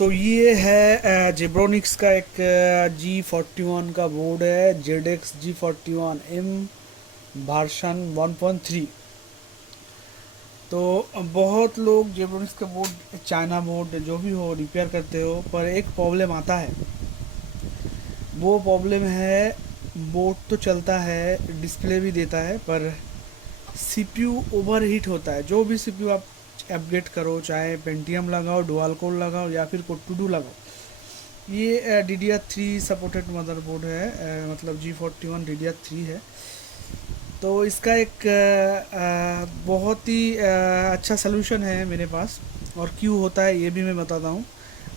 तो ये है जेब्रोनिक्स का एक G41 का बोर्ड है, ZX G41M वर्शन 1.3। तो बहुत लोग जेब्रोनिक्स के बोर्ड, चाइना बोर्ड जो भी हो रिपेयर करते हो, पर एक प्रॉब्लम आता है। वो प्रॉब्लम है, बोर्ड तो चलता है, डिस्प्ले भी देता है, पर सीपीयू ओवर हीट होता है। जो भी सीपीयू आप अपग्रेड करो, चाहे पेंटियम लगाओ, डुअल कोर लगाओ या फिर कोटूडू लगाओ, ये DDR3 सपोर्टेड मदरबोर्ड है, मतलब G41 DDR3 है। तो इसका एक बहुत ही अच्छा सलूशन है मेरे पास, और क्यों होता है ये भी मैं बताता हूँ।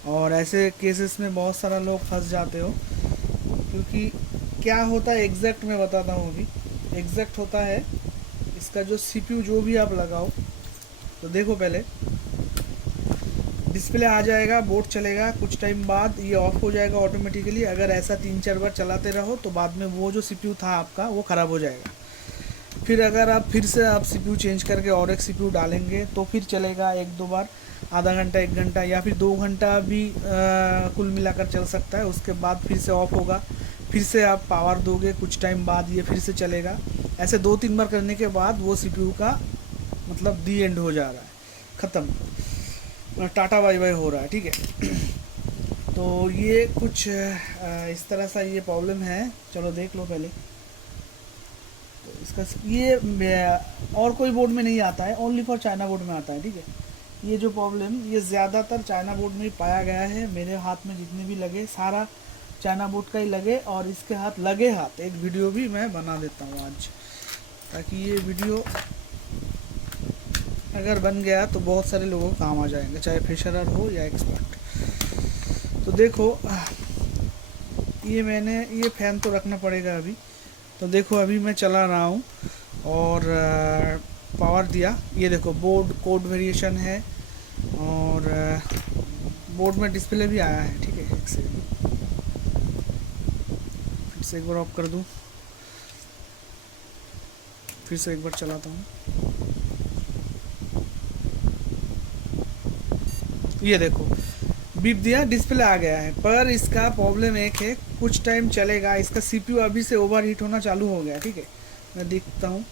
और ऐसे केसेस में बहुत सारा लोग फंस जाते हो, क्योंकि क्या होता है एग्जैक्ट मैं बताता हूँ अभी। एग्जैक्ट होता है, इसका जो सीपीयू जो भी आप लगाओ, तो देखो पहले डिस्प्ले आ जाएगा, बोर्ड चलेगा, कुछ टाइम बाद ये ऑफ हो जाएगा ऑटोमेटिकली। अगर ऐसा 3-4 बार चलाते रहो तो बाद में वो जो सीपीयू था आपका वो ख़राब हो जाएगा। फिर अगर आप फिर से आप सीपीयू चेंज करके और एक सीपीयू डालेंगे तो फिर चलेगा 1-2 बार, आधा घंटा 1 घंटा या फिर 2 घंटा भी कुल मिलाकर चल सकता है। उसके बाद फिर से ऑफ होगा, फिर से आप पावर दोगे, कुछ टाइम बाद ये फिर से चलेगा। ऐसे 2-3 बार करने के बाद वो सीपीयू का मतलब दी एंड हो जा रहा है, ख़त्म, टाटा बाय बाय हो रहा है, ठीक है। तो ये कुछ इस तरह सा ये प्रॉब्लम है। चलो देख लो पहले। तो इसका ये और कोई बोर्ड में नहीं आता है, ओनली फॉर चाइना बोर्ड में आता है, ठीक है। ये जो प्रॉब्लम ये ज़्यादातर चाइना बोर्ड में ही पाया गया है। मेरे हाथ में जितने भी लगे सारा चाइना बोर्ड का ही लगे, और इसके हाथ लगे हाथ एक वीडियो भी मैं बना देता हूँ आज, ताकि ये वीडियो अगर बन गया तो बहुत सारे लोगों को काम आ जाएंगे, चाहे फ्रेशरर हो या एक्सपर्ट। तो देखो, ये मैंने ये फ़ैन तो रखना पड़ेगा अभी। तो देखो अभी मैं चला रहा हूँ और पावर दिया, ये देखो बोर्ड कोड वेरिएशन है, और बोर्ड में डिस्प्ले भी आया है, ठीक है। एक सेकंड, फिर से एक बार ऑफ कर दूँ, फिर से एक बार चलाता हूँ। ये देखो बीप दिया, डिस्प्ले आ गया है, पर इसका प्रॉब्लम एक है, कुछ टाइम चलेगा। इसका सीपीयू अभी से ओवर हीट होना चालू हो गया, ठीक है। मैं देखता हूँ,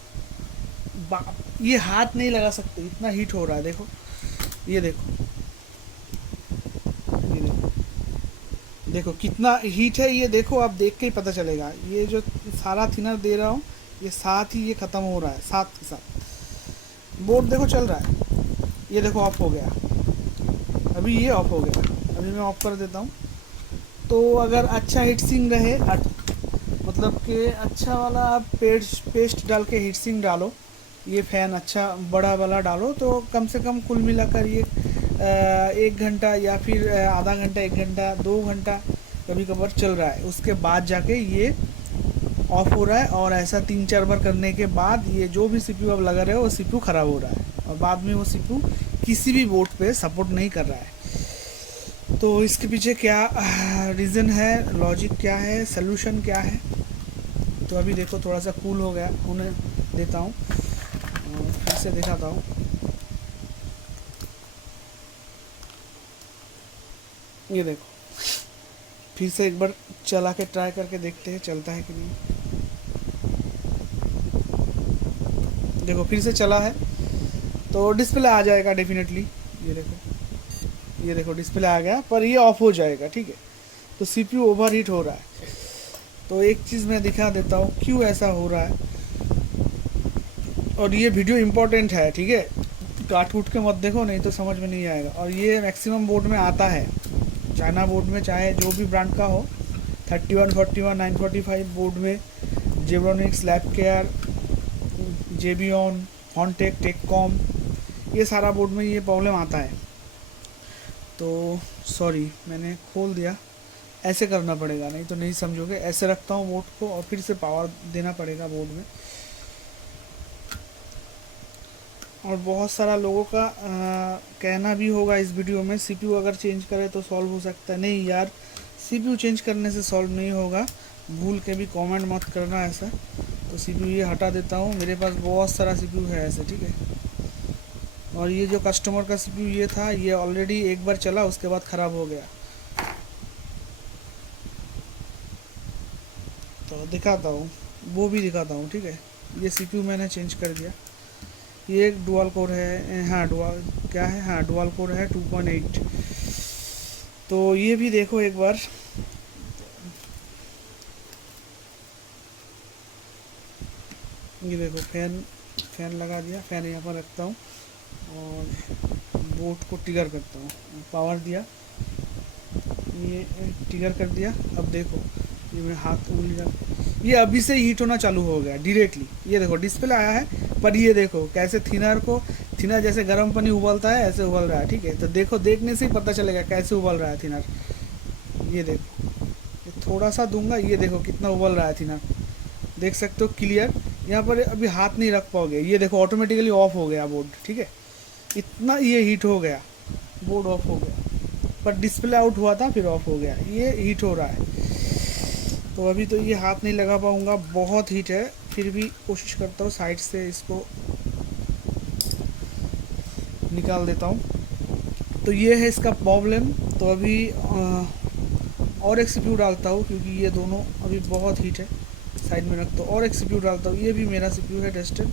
ये हाथ नहीं लगा सकते, इतना हीट हो रहा है। देखो ये देखो, ये देखो, देखो कितना हीट है, ये देखो, आप देख के ही पता चलेगा। ये जो सारा थिनर दे रहा हूँ, ये साथ ही ये ख़त्म हो रहा है, साथ के साथ। बोर्ड देखो चल रहा है, ये देखो ऑफ हो गया, अभी ये ऑफ हो गया। अभी मैं ऑफ कर देता हूँ। तो अगर अच्छा हीट सिंक रहे, मतलब कि अच्छा वाला आप पेस्ट डाल के हीट सिंक डालो, ये फ़ैन अच्छा बड़ा वाला डालो, तो कम से कम कुल मिलाकर ये 1 घंटा या फिर आधा घंटा, 1 घंटा, 2 घंटा कभी कभार चल रहा है। उसके बाद जाके ये ऑफ हो रहा है, और ऐसा 3-4 बार करने के बाद ये जो भी सीपीयू आप लगा रहे हो वो सीपीयू ख़राब हो रहा है, और बाद में वो सीपीयू किसी भी बोर्ड पे सपोर्ट नहीं कर रहा है। तो इसके पीछे क्या रीज़न है, लॉजिक क्या है, सलूशन क्या है। तो अभी देखो थोड़ा सा कूल हो गया, होने देता हूँ, फिर से दिखाता हूँ। ये देखो, फिर से एक बार चला के ट्राई करके देखते हैं चलता है कि नहीं। देखो फिर से चला है, तो डिस्प्ले आ जाएगा डेफिनेटली। ये देखो, ये देखो डिस्प्ले आ गया, पर ये ऑफ हो जाएगा, ठीक है। तो सीपीयू ओवर हीट हो रहा है। तो एक चीज़ मैं दिखा देता हूँ क्यों ऐसा हो रहा है, और ये वीडियो इम्पोर्टेंट है, ठीक है। काट कूट के मत देखो, नहीं तो समझ में नहीं आएगा। और ये मैक्सिमम बोर्ड में आता है, चाइना बोर्ड में, चाहे जो भी ब्रांड का हो, 31, 41, 945 बोर्ड में, जेब्रोनिक्स, लैब केयर, जेबियन, हॉन्टेक, टेककॉम, ये सारा बोर्ड में ये प्रॉब्लम आता है। तो सॉरी, मैंने खोल दिया, ऐसे करना पड़ेगा, नहीं तो नहीं समझोगे। ऐसे रखता हूँ बोर्ड को, और फिर से पावर देना पड़ेगा बोर्ड में। और बहुत सारा लोगों का कहना भी होगा इस वीडियो में, सीपीयू अगर चेंज करे तो सॉल्व हो सकता है। नहीं यार, सीपीयू चेंज करने से सॉल्व नहीं होगा, भूल के भी कमेंट मत करना ऐसा। तो सीपीयू ये हटा देता हूँ, मेरे पास बहुत सारा सीपीयू है ऐसे, ठीक है। और ये जो कस्टमर का सीपीयू ये था, ये ऑलरेडी एक बार चला, उसके बाद ख़राब हो गया। तो दिखाता हूँ, वो भी दिखाता हूँ, ठीक है। ये सीपीयू मैंने चेंज कर दिया। ये एक डुअल कोर है, हाँ डुअल क्या है, हाँ डुअल कोर है 2.8। तो ये भी देखो एक बार। ये देखो फैन, फैन लगा दिया, फैन यहाँ पर रखता हूँ और बोट को ट्रिगर करता हूँ, पावर दिया, ये ट्रिगर कर दिया। अब देखो ये मैं हाथ उंगली रख, ये अभी से हीट होना चालू हो गया डायरेक्टली। ये देखो डिस्प्ले आया है, पर ये देखो कैसे थिनर को, थिनर जैसे गर्म पानी उबलता है ऐसे उबल रहा है, ठीक है। तो देखो देखने से ही पता चलेगा कैसे उबल रहा है थिनर। ये देखो, ये थोड़ा सा दूंगा, ये देखो कितना उबल रहा है थिनर, देख सकते हो क्लियर। यहाँ पर अभी हाथ नहीं रख पाओगे, ये देखो ऑटोमेटिकली ऑफ हो गया बोर्ड, ठीक है। इतना ये हीट हो गया, बोर्ड ऑफ हो गया, पर डिस्प्ले आउट हुआ था फिर ऑफ हो गया, ये हीट हो रहा है। तो अभी तो ये हाथ नहीं लगा पाऊँगा, बहुत हीट है। फिर भी कोशिश करता हूँ साइड से इसको निकाल देता हूँ। तो ये है इसका प्रॉब्लम। तो अभी और एक सीपीयू डालता हूँ, क्योंकि ये दोनों अभी बहुत हीट है। साइड में रख दो, और एक सीपीयू डालता हूँ। ये भी मेरा सीपीयू है डेस्टिन,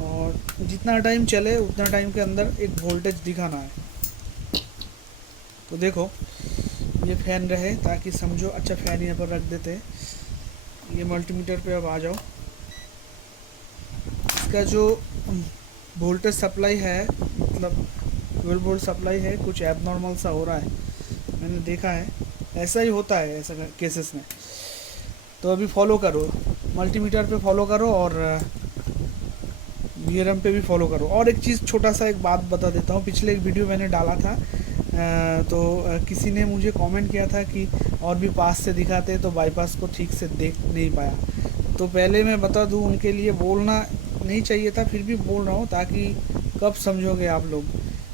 और जितना टाइम चले उतना टाइम के अंदर एक वोल्टेज दिखाना है। तो देखो ये फैन रहे ताकि समझो। अच्छा फैन यहाँ पर रख देते हैं। ये मल्टीमीटर पे अब आ जाओ। इसका जो वोल्टेज सप्लाई है, मतलब 12 वोल्ट सप्लाई है, कुछ एबनॉर्मल सा हो रहा है, मैंने देखा है। ऐसा ही होता है ऐसा केसेस में। तो अभी फॉलो करो, मल्टीमीटर पे फॉलो करो और वीआरएम पे भी फॉलो करो। और एक चीज़, छोटा सा एक बात बता देता हूँ। पिछले एक वीडियो मैंने डाला था, किसी ने मुझे कमेंट किया था कि और भी पास से दिखाते, तो बाईपास को ठीक से देख नहीं पाया। तो पहले मैं बता दूँ, उनके लिए बोलना नहीं चाहिए था, फिर भी बोल रहा हूँ ताकि कब समझोगे आप लोग।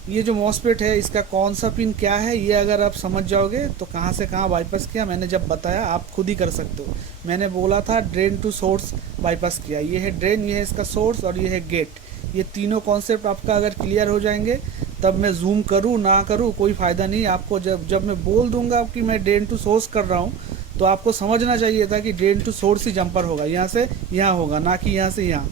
ये जो मॉसफेट है, इसका कौन सा पिन क्या है, ये अगर आप समझ जाओगे तो कहाँ से कहाँ बाईपास किया, मैंने जब बताया आप खुद ही कर सकते हो। मैंने बोला था ड्रेन टू सोर्स बाईपास किया। ये है ड्रेन, ये है इसका सोर्स, और ये है गेट। ये तीनों कॉन्सेप्ट आपका अगर क्लियर हो जाएंगे, तब मैं जूम करूँ ना करूँ कोई फ़ायदा नहीं। आपको जब जब मैं बोल दूंगा कि मैं ड्रेन टू सोर्स कर रहा हूँ, तो आपको समझना चाहिए था कि ड्रेन टू सोर्स ही जंपर होगा, यहाँ से यहाँ होगा, ना कि यहाँ से यहाँ।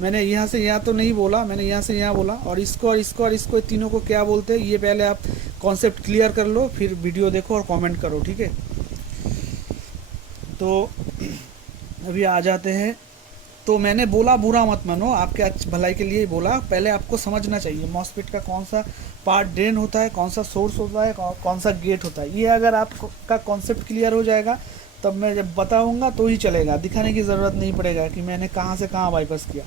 मैंने यहाँ से यहाँ तो नहीं बोला, मैंने यहाँ से यहाँ बोला। और इसको और इसको और इसको, तीनों को क्या बोलते हैं, ये पहले आप कॉन्सेप्ट क्लियर कर लो, फिर वीडियो देखो और कमेंट करो, ठीक है। तो अभी आ जाते हैं। तो मैंने बोला बुरा मत मानो, आपके भलाई के लिए ही बोला। पहले आपको समझना चाहिए मॉसफेट का कौन सा पार्ट ड्रेन होता है, कौन सा सोर्स होता है, कौन सा गेट होता है। ये अगर आपका कॉन्सेप्ट क्लियर हो जाएगा, तब मैं जब बताऊंगा तो ही चलेगा, दिखाने की ज़रूरत नहीं पड़ेगा कि मैंने कहाँ से कहाँ बाईपास किया,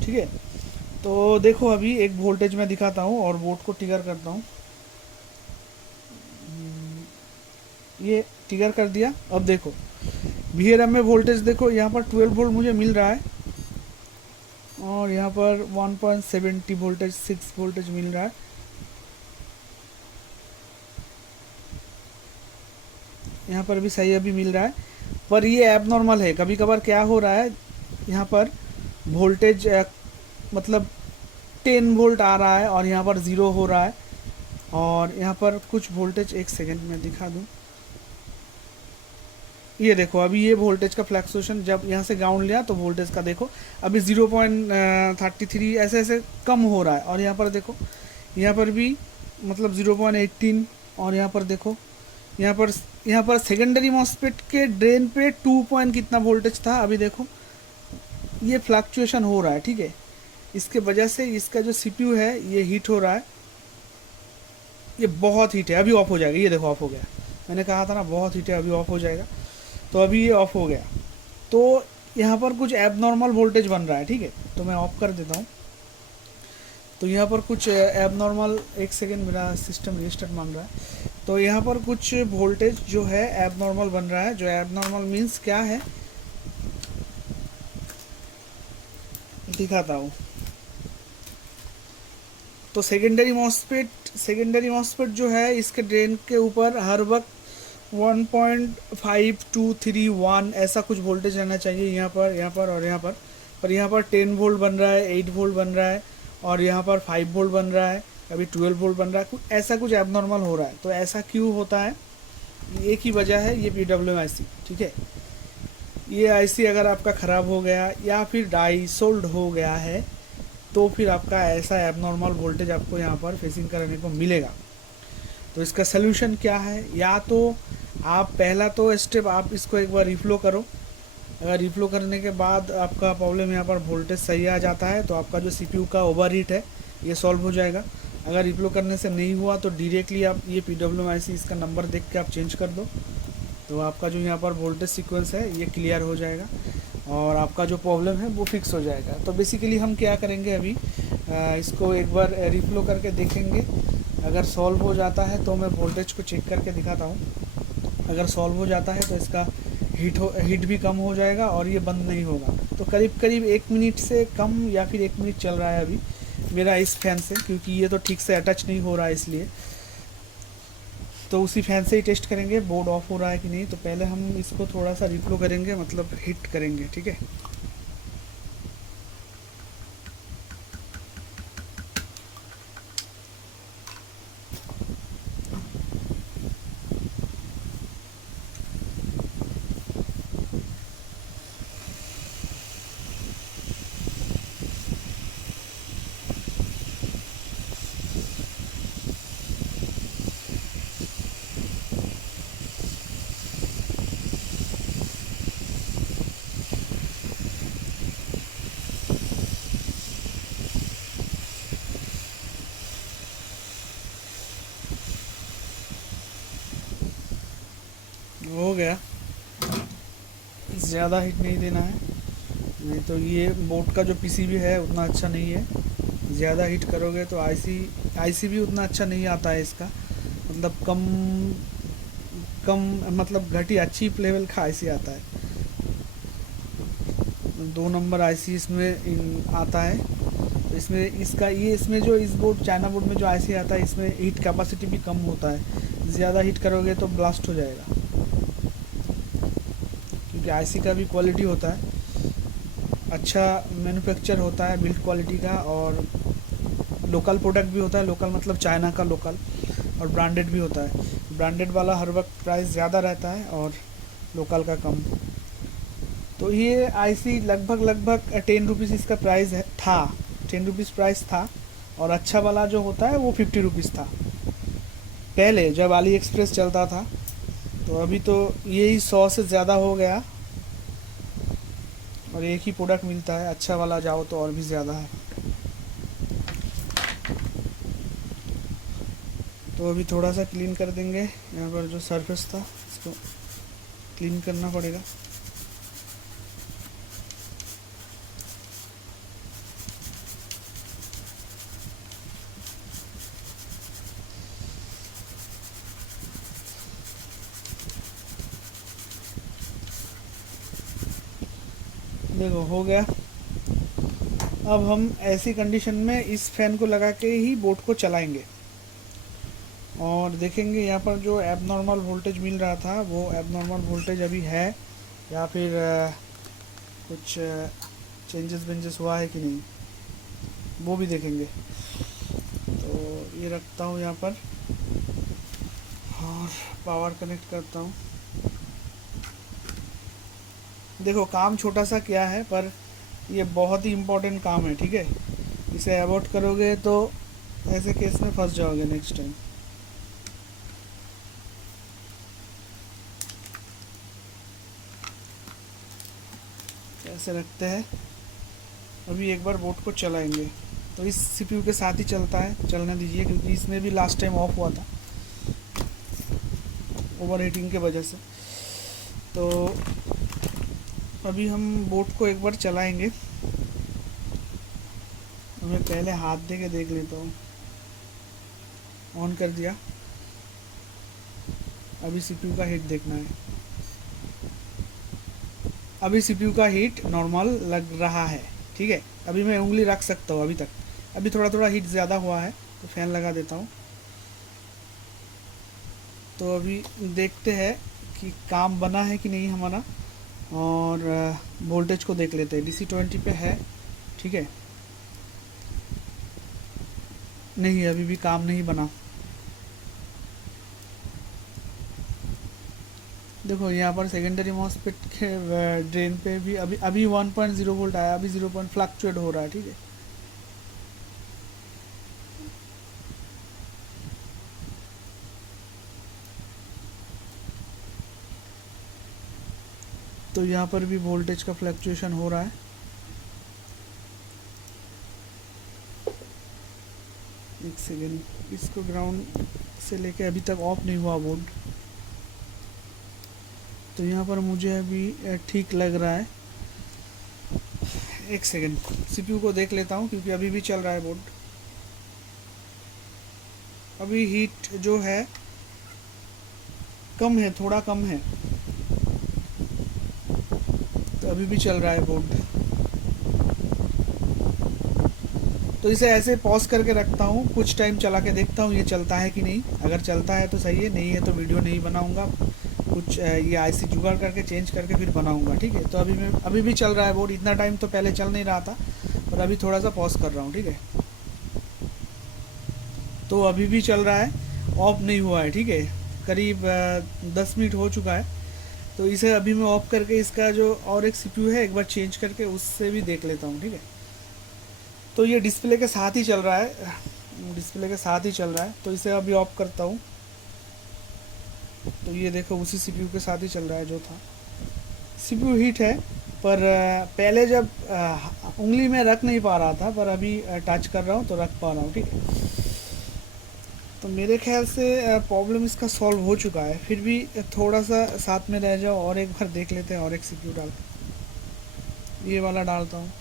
ठीक है। तो देखो अभी एक वोल्टेज मैं दिखाता हूँ और बोर्ड को ट्रिगर करता हूँ। ये ट्रिगर कर दिया। अब देखो वीआरएम में वोल्टेज देखो, यहाँ पर 12 वोल्ट मुझे मिल रहा है, और यहाँ पर 1.70 वोल्टेज 6 वोल्टेज मिल रहा है। यहाँ पर भी सही अभी मिल रहा है, पर ये एबनॉर्मल है। कभी कभार क्या हो रहा है, यहाँ पर वोल्टेज मतलब 10 वोल्ट आ रहा है और यहाँ पर 0 हो रहा है, और यहाँ पर कुछ वोल्टेज, एक सेकेंड में दिखा दूँ। ये देखो अभी ये वोल्टेज का फ्लक्चुएशन, जब यहाँ से ग्राउंड लिया तो वोल्टेज का देखो अभी 0.33 ऐसे ऐसे कम हो रहा है। और यहाँ पर देखो, यहाँ पर भी मतलब 0.18, और यहाँ पर देखो, यहाँ पर सेकेंडरी मॉसफेट के ड्रेन पे 2 पॉइंट कितना वोल्टेज था, अभी देखो ये फ्लक्चुएशन हो रहा है, ठीक है। इसके वजह से इसका जो सीपीयू है ये हीट हो रहा है, ये बहुत हीट है। अभी ऑफ हो जाएगा, ये देखो ऑफ हो गया। मैंने कहा था ना बहुत हीट है, अभी ऑफ हो जाएगा। तो अभी ये ऑफ हो गया। तो यहाँ पर कुछ एबनॉर्मल वोल्टेज बन रहा है, ठीक है। तो मैं ऑफ कर देता हूँ। तो यहाँ पर कुछ एबनॉर्मल, एक सेकेंड मेरा सिस्टम रिस्टार्ट मांग रहा है। तो यहाँ पर कुछ वोल्टेज जो है एबनॉर्मल बन रहा है। जो एबनॉर्मल मीन्स क्या है दिखाता हूँ। तो सेकेंडरी मॉसफेट जो है, इसके ड्रेन के ऊपर हर वक्त 1.5231 ऐसा कुछ वोल्टेज रहना चाहिए, यहाँ पर और यहाँ पर। पर यहाँ पर 10 वोल्ट बन रहा है, 8 वोल्ट बन रहा है, और यहाँ पर 5 वोल्ट बन रहा है, कभी 12 वोल्ट बन रहा है, कुछ ऐसा कुछ एबनॉर्मल हो रहा है। तो ऐसा क्यों होता है, एक ही वजह है, ये PWM IC, ठीक है। ये IC अगर आपका ख़राब हो गया या फिर डाई सोल्ड हो गया है तो फिर आपका ऐसा एबनॉर्मल वोल्टेज आपको यहाँ पर फेसिंग करने को मिलेगा। तो इसका सलूशन क्या है, या तो आप पहला तो स्टेप आप इसको एक बार रिफ्लो करो। अगर रिफ्लो करने के बाद आपका प्रॉब्लम यहाँ पर वोल्टेज सही आ जाता है तो आपका जो CPU का ओवर हीट है ये सॉल्व हो जाएगा। अगर रिफ्लो करने से नहीं हुआ तो डायरेक्टली आप ये PWM IC इसका नंबर देख के आप चेंज कर दो, तो आपका जो यहाँ पर वोल्टेज सीक्वेंस है ये क्लियर हो जाएगा और आपका जो प्रॉब्लम है वो फिक्स हो जाएगा। तो बेसिकली हम क्या करेंगे अभी, इसको एक बार रिफ्लो करके देखेंगे। अगर सॉल्व हो जाता है तो मैं वोल्टेज को चेक करके दिखाता हूँ। अगर सॉल्व हो जाता है तो इसका हीट भी कम हो जाएगा और ये बंद नहीं होगा। तो करीब करीब 1 मिनट से कम या फिर 1 मिनट चल रहा है अभी मेरा इस फैन से, क्योंकि ये तो ठीक से अटैच नहीं हो रहा है इसलिए। तो उसी फैन से ही टेस्ट करेंगे बोर्ड ऑफ हो रहा है कि नहीं। तो पहले हम इसको थोड़ा सा रिफ्लो करेंगे, मतलब हिट करेंगे, ठीक है। हो गया, ज़्यादा हिट नहीं देना है, नहीं तो ये बोर्ड का जो PCB है उतना अच्छा नहीं है। ज़्यादा हिट करोगे तो IC भी उतना अच्छा नहीं आता है इसका, मतलब कम कम मतलब घटी अच्छी लेवल का IC आता है। 2 नंबर IC इसमें आता है। तो इसमें इसका ये इसमें जो इस बोर्ड चाइना बोर्ड में जो IC आता है इसमें हीट कैपेसिटी भी कम होता है। ज़्यादा हीट करोगे तो ब्लास्ट हो जाएगा, क्योंकि IC का भी क्वालिटी होता है, अच्छा मैन्युफैक्चर होता है बिल्ड क्वालिटी का, और लोकल प्रोडक्ट भी होता है। लोकल मतलब चाइना का लोकल, और ब्रांडेड भी होता है। ब्रांडेड वाला हर वक्त प्राइस ज़्यादा रहता है और लोकल का कम। तो ये IC लगभग 10 रुपीज़ इसका प्राइस था, 10 रुपीज़ प्राइस था। और अच्छा वाला जो होता है वो 50 रुपीज़ था पहले जब AliExpress चलता था। तो अभी तो यही 100 से ज़्यादा हो गया और एक ही प्रोडक्ट मिलता है। अच्छा वाला जाओ तो और भी ज़्यादा है। तो अभी थोड़ा सा क्लीन कर देंगे, यहाँ पर जो सरफेस था इसको क्लीन करना पड़ेगा। देखो हो गया। अब हम ऐसी कंडीशन में इस फैन को लगा के ही बोर्ड को चलाएंगे और देखेंगे यहाँ पर जो एबनॉर्मल वोल्टेज मिल रहा था वो एबनॉर्मल वोल्टेज अभी है या फिर कुछ चेंजेस हुआ है कि नहीं, वो भी देखेंगे। तो ये रखता हूँ यहाँ पर और पावर कनेक्ट करता हूँ। देखो काम छोटा सा क्या है पर ये बहुत ही इम्पोर्टेंट काम है, ठीक है। इसे अवॉइड करोगे तो ऐसे केस में फंस जाओगे नेक्स्ट टाइम। ऐसे रखते हैं। अभी एक बार बोर्ड को चलाएंगे तो इस CPU के साथ ही चलता है, चलने दीजिए, क्योंकि इसमें भी लास्ट टाइम ऑफ हुआ था ओवर हीटिंग के वजह से। तो अभी हम बोर्ड को एक बार चलाएंगे। मैं पहले हाथ दे के देख लेता हूँ। ऑन कर दिया। अभी CPU का हीट देखना है। अभी CPU का हीट नॉर्मल लग रहा है, ठीक है। अभी मैं उंगली रख सकता हूँ अभी तक। अभी थोड़ा थोड़ा हीट ज़्यादा हुआ है तो फैन लगा देता हूँ। तो अभी देखते हैं कि काम बना है कि नहीं हमारा, और वोल्टेज को देख लेते हैं। DC 20 पे है, ठीक है। नहीं, अभी भी काम नहीं बना। देखो यहाँ पर सेकेंडरी मॉसफेट के ड्रेन पे भी अभी अभी 1.0 वोल्ट आया, अभी 0 पॉइंट फ्लक्चुएट हो रहा है, ठीक है। तो यहाँ पर भी वोल्टेज का फ्लक्चुएशन हो रहा है। एक सेकेंड, इसको ग्राउंड से लेके अभी तक ऑफ नहीं हुआ बोर्ड, तो यहाँ पर मुझे अभी ठीक लग रहा है। एक सेकेंड, सीपीयू को देख लेता हूँ क्योंकि अभी भी चल रहा है बोर्ड। अभी हीट जो है कम है, थोड़ा कम है, तो अभी भी चल रहा है बोर्ड। तो इसे ऐसे पॉज करके रखता हूँ, कुछ टाइम चला के देखता हूँ ये चलता है कि नहीं। अगर चलता है तो सही है, नहीं है तो वीडियो नहीं बनाऊँगा, कुछ ये आईसी जुगाड़ करके चेंज करके फिर बनाऊँगा, ठीक है। तो अभी भी चल रहा है बोर्ड, इतना टाइम तो पहले चल नहीं रहा था, और अभी थोड़ा सा पॉज कर रहा हूँ, ठीक है। तो अभी भी चल रहा है, ऑफ नहीं हुआ है, ठीक है। करीब 10 मिनट हो चुका है। तो इसे अभी मैं ऑफ करके इसका जो और एक सीपीयू है एक बार चेंज करके उससे भी देख लेता हूँ, ठीक है। तो ये डिस्प्ले के साथ ही चल रहा है, डिस्प्ले के साथ ही चल रहा है। तो इसे अभी ऑफ करता हूँ, तो ये देखो उसी सीपीयू के साथ ही चल रहा है जो था। सीपीयू हीट है, पर पहले जब उंगली में रख नहीं पा रहा था, पर अभी टच कर रहा हूँ तो रख पा रहा हूँ, ठीक है। तो मेरे ख्याल से प्रॉब्लम इसका सॉल्व हो चुका है। फिर भी थोड़ा सा साथ में रह जाओ और एक बार देख लेते हैं, और एक सीपीयू डाल, ये वाला डालता हूँ,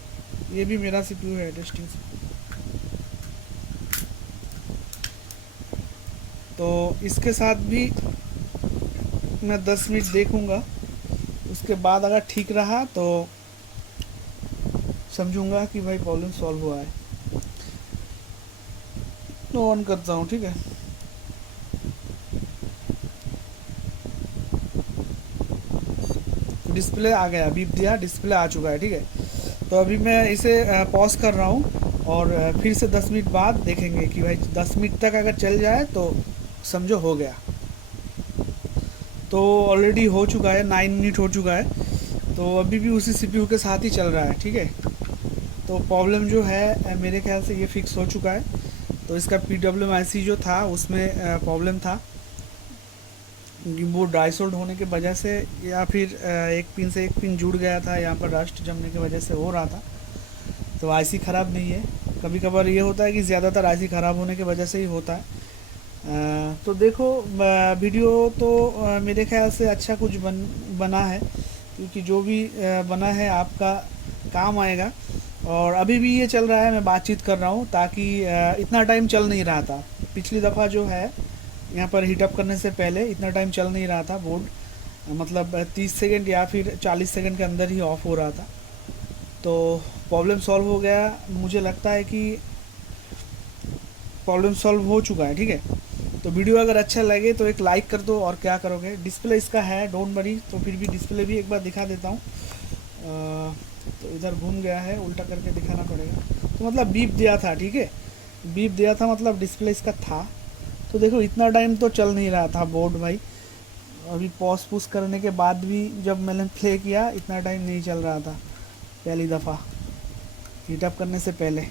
ये भी मेरा सीपीयू है टेस्टिंग से। तो इसके साथ भी मैं 10 मिनट देखूँगा, उसके बाद अगर ठीक रहा तो समझूंगा कि भाई प्रॉब्लम सॉल्व हुआ है। तो ऑन करता हूँ, ठीक है। डिस्प्ले आ गया, बीप दिया, डिस्प्ले आ चुका है, ठीक है। तो अभी मैं इसे पॉज कर रहा हूँ, और फिर से 10 मिनट बाद देखेंगे कि भाई 10 मिनट तक अगर चल जाए तो समझो हो गया। तो ऑलरेडी हो चुका है, 9 मिनट हो चुका है। तो अभी भी उसी सीपीयू के साथ ही चल रहा है, ठीक है। तो प्रॉब्लम जो है मेरे ख्याल से ये फिक्स हो चुका है। तो इसका PWM-IC जो था उसमें प्रॉब्लम था, वो डाइसोल्ड होने की वजह से, या फिर एक पिन से एक पिन जुड़ गया था, यहाँ पर रस्ट जमने की वजह से हो रहा था। तो आईसी ख़राब नहीं है, कभी कभार ये होता है कि ज़्यादातर आईसी ख़राब होने की वजह से ही होता है। तो देखो वीडियो तो मेरे ख्याल से अच्छा कुछ बना है, क्योंकि जो भी बना है आपका काम आएगा। और अभी भी ये चल रहा है, मैं बातचीत कर रहा हूँ, ताकि इतना टाइम चल नहीं रहा था। पिछली दफ़ा जो है यहाँ पर हीटअप करने से पहले इतना टाइम चल नहीं रहा था बोर्ड, मतलब 30 सेकंड या फिर 40 सेकंड के अंदर ही ऑफ हो रहा था। तो प्रॉब्लम सॉल्व हो गया, मुझे लगता है कि प्रॉब्लम सॉल्व हो चुका है, ठीक है। तो वीडियो अगर अच्छा लगे तो एक लाइक कर दो, और क्या करोगे। डिस्प्ले इसका है, डोंट वरी। तो फिर भी डिस्प्ले भी एक बार दिखा देता हूँ। तो इधर घूम गया है, उल्टा करके दिखाना पड़ेगा। तो मतलब बीप दिया था, ठीक है, बीप दिया था, मतलब डिस्प्ले इसका था। तो देखो इतना टाइम तो चल नहीं रहा था बोर्ड भाई, अभी पॉज पुश करने के बाद भी जब मैंने प्ले किया इतना टाइम नहीं चल रहा था पहली दफ़ा हीटअप करने से पहले।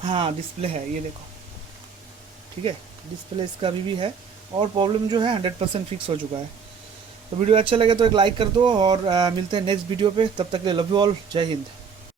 हाँ डिस्प्ले है, ये देखो, ठीक है, डिस्प्ले इसका अभी भी है, और प्रॉब्लम जो है 100% फिक्स हो चुका है। तो वीडियो अच्छा लगे तो एक लाइक कर दो, और मिलते हैं नेक्स्ट वीडियो पे। तब तक के लिए लव यू ऑल, जय हिंद।